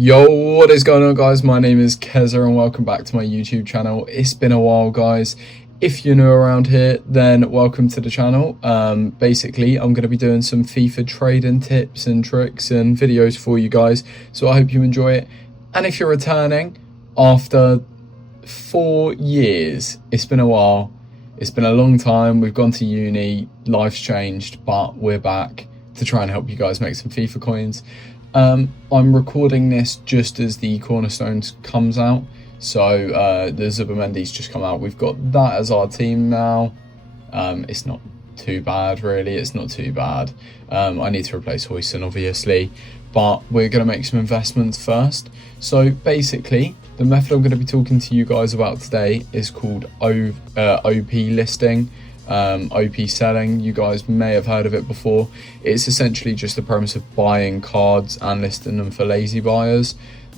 Yo, what is going on, guys? My name is Keza and welcome back to my YouTube channel. It's been a while, guys. If you're new around here, then welcome to the channel. Basically, I'm going to be doing some FIFA trading tips and tricks and videos for you guys, so I hope you enjoy it. And if you're returning after 4 years, it's been a while. It's been a long time. We've gone to uni, life's changed, but we're back to try and help you guys make some FIFA coins. I'm recording this just as the Cornerstones comes out, so the Zubimendi's just come out. We've got that as our team now. It's not too bad, really. It's not too bad. I need to replace Hoyson, obviously, but we're going to make some investments first. So basically, the method I'm going to be talking to you guys about today is called OP listing. OP selling. You guys may have heard of it before. It's essentially just the premise of buying cards and listing them for lazy buyers.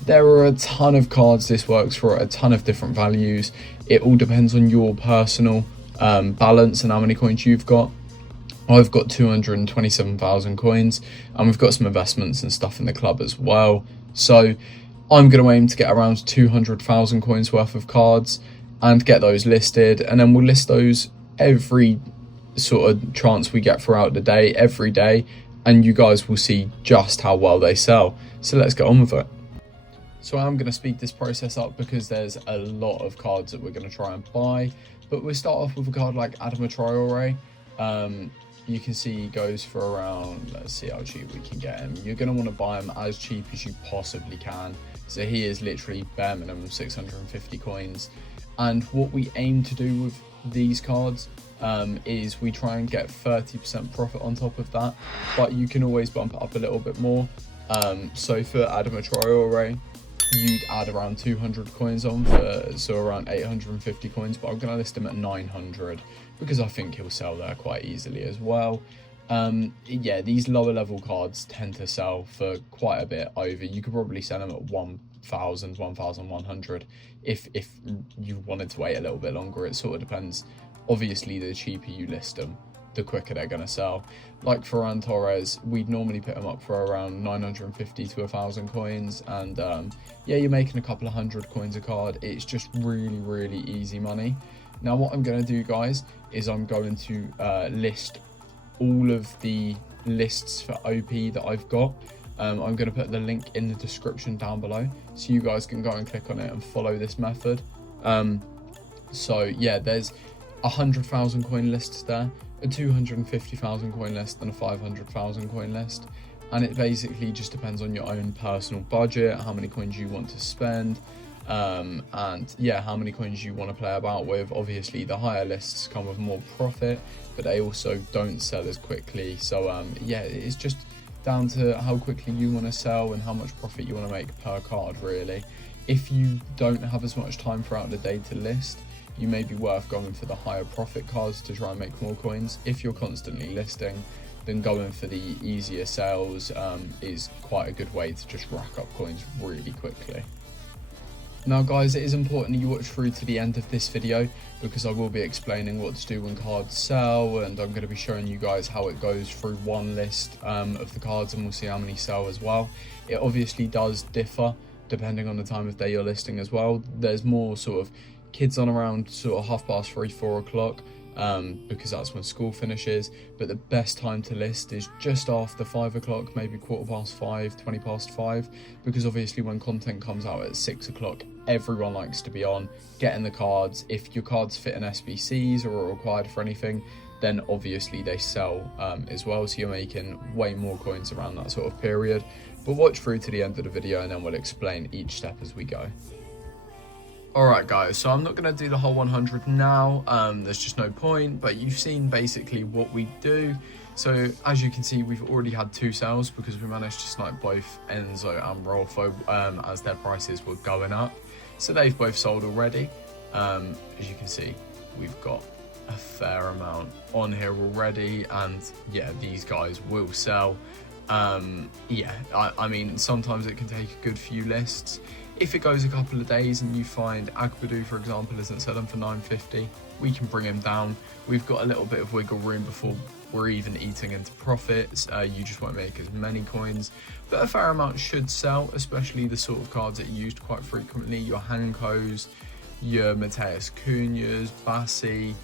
There are a ton of cards this works for, a ton of different values. It all depends on your personal balance and how many coins you've got. I've got 227,000 coins and we've got some investments and stuff in the club as well. So I'm going to aim to get around 200,000 coins worth of cards and get those listed, and then we'll list those every sort of chance we get throughout the day, every day, and you guys will see just how well they sell. So let's get on with it. So I'm going to speed this process up because there's a lot of cards that we're going to try and buy, but we'll start off with a card like Adama Traore. You can see he goes for around, let's see how cheap we can get him. You're going to want to buy him as cheap as you possibly can. So he is literally bare minimum 650 coins. And what we aim to do with these cards is we try and get 30% profit on top of that, but you can always bump it up a little bit more. So for Adama Traore, you'd add around 200 coins on, so around 850 coins, but I'm going to list him at 900 because I think he'll sell there quite easily as well. Yeah, these lower level cards tend to sell for quite a bit over. You could probably sell them at 1,000, 1,100 if you wanted to wait a little bit longer. It sort of depends. Obviously, the cheaper you list them, the quicker they're going to sell. Like Ferran Torres, we'd normally put them up for around 950 to 1,000 coins, and yeah, you're making a couple of hundred coins a card. It's just really easy money. Now what I'm going to do, guys, is I'm going to list all of the lists for OP that I've got. I'm going to put the link in the description down below so you guys can go and click on it and follow this method. So yeah, there's 100,000 coin lists there, a 250,000 coin list, and a 500,000 coin list. And it basically just depends on your own personal budget, how many coins you want to spend, and yeah, how many coins you want to play about with. Obviously, the higher lists come with more profit, but they also don't sell as quickly. So yeah, it's just down to how quickly you want to sell and how much profit you want to make per card, really. If you don't have as much time throughout the day to list, you may be worth going for the higher profit cards to try and make more coins. If you're constantly listing, then going for the easier sales is quite a good way to just rack up coins really quickly. Now guys, it is important that you watch through to the end of this video because I will be explaining what to do when cards sell, and I'm going to be showing you guys how it goes through one list of the cards, and we'll see how many sell as well. It obviously does differ depending on the time of day you're listing as well. There's more sort of kids on around sort of 3:30, 4 o'clock. Because that's when school finishes, but the best time to list is just after 5 o'clock, maybe 5:15, 5:20, because obviously when content comes out at 6 o'clock, everyone likes to be on getting the cards. If your cards fit in SBCs or are required for anything, then obviously they sell as well, so you're making way more coins around that sort of period. But watch through to the end of the video and then we'll explain each step as we go. Alright guys, so I'm not going to do the whole 100 now, there's just no point, but you've seen basically what we do. So as you can see, we've already had 2 sales because we managed to snipe both Enzo and Rolfo as their prices were going up. So they've both sold already. As you can see, we've got a fair amount on here already, and yeah, these guys will sell. Yeah, I mean, sometimes it can take a good few lists. If it goes a couple of days and you find Agbadu, for example, isn't selling for 950, we can bring him down. We've got a little bit of wiggle room before or even eating into profits. You just won't make as many coins, but a fair amount should sell, especially the sort of cards that are used quite frequently, your Hankos, your Mateus Cunhas, Bassi,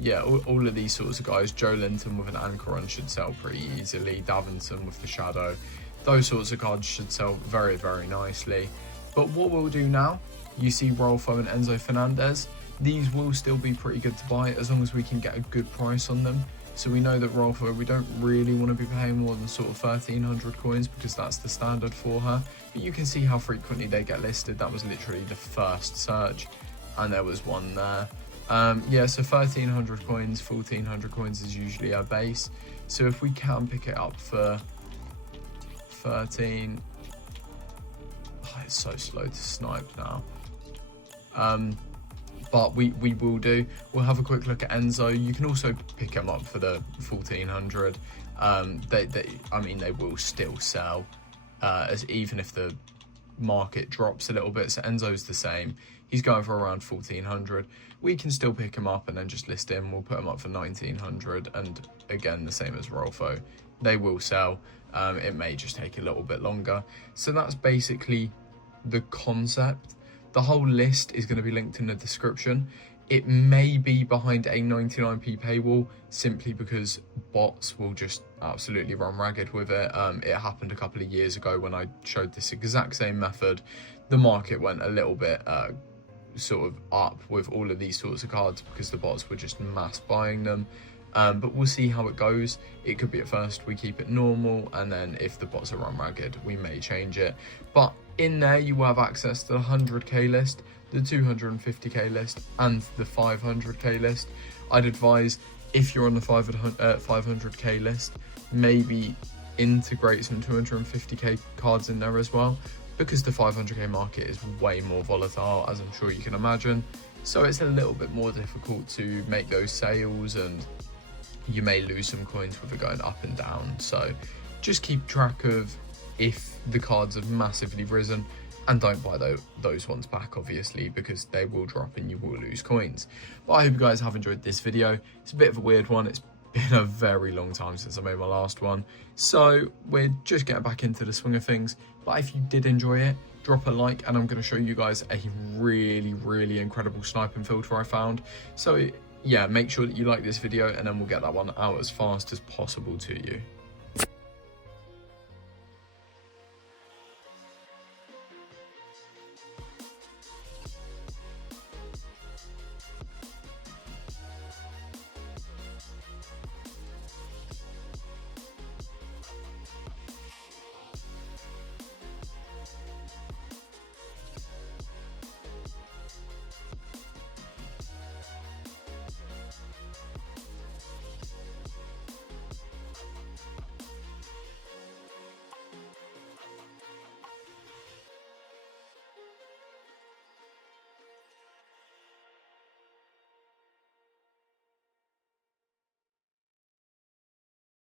yeah, all of these sorts of guys. Joe Linton with an anchor on should sell pretty easily. Davinson with the shadow. Those sorts of cards should sell very, very nicely. But what we'll do now, you see Rolfo and Enzo Fernandez. These will still be pretty good to buy as long as we can get a good price on them. So we know that Rolfo, we don't really want to be paying more than sort of 1,300 coins because that's the standard for her. But you can see how frequently they get listed. That was literally the first search, and there was one there. Yeah, so 1,300 coins, 1,400 coins is usually our base. So if we can pick it up for 13, oh, it's so slow to snipe now. But we will do. We'll have a quick look at Enzo. You can also pick him up for the 1,400. I mean, they will still sell, as even if the market drops a little bit. So Enzo's the same. He's going for around 1,400. We can still pick him up and then just list him. We'll put him up for 1,900, and again the same as Rolfo. They will sell. It may just take a little bit longer. So that's basically the concept. The whole list is going to be linked in the description. It may be behind a 99p paywall simply because bots will just absolutely run ragged with it. It happened a couple of years ago when I showed this exact same method. The market went a little bit sort of up with all of these sorts of cards because the bots were just mass buying them. But we'll see how it goes. It could be at first we keep it normal, and then if the bots are run ragged, we may change it. But in there you will have access to the 100k list, the 250k list, and the 500k list. I'd advise, if you're on the 500k list, maybe integrate some 250k cards in there as well, because the 500k market is way more volatile, as I'm sure you can imagine. So it's a little bit more difficult to make those sales, and you may lose some coins with it going up and down. So just keep track of if the cards have massively risen, and don't buy those ones back, obviously, because they will drop and you will lose coins. But I hope you guys have enjoyed this video. It's a bit of a weird one. It's been a very long time since I made my last one, so we're just getting back into the swing of things. But if you did enjoy it, drop a like, and I'm going to show you guys a really incredible sniping filter I found. So yeah, make sure that you like this video, and then we'll get that one out as fast as possible to you.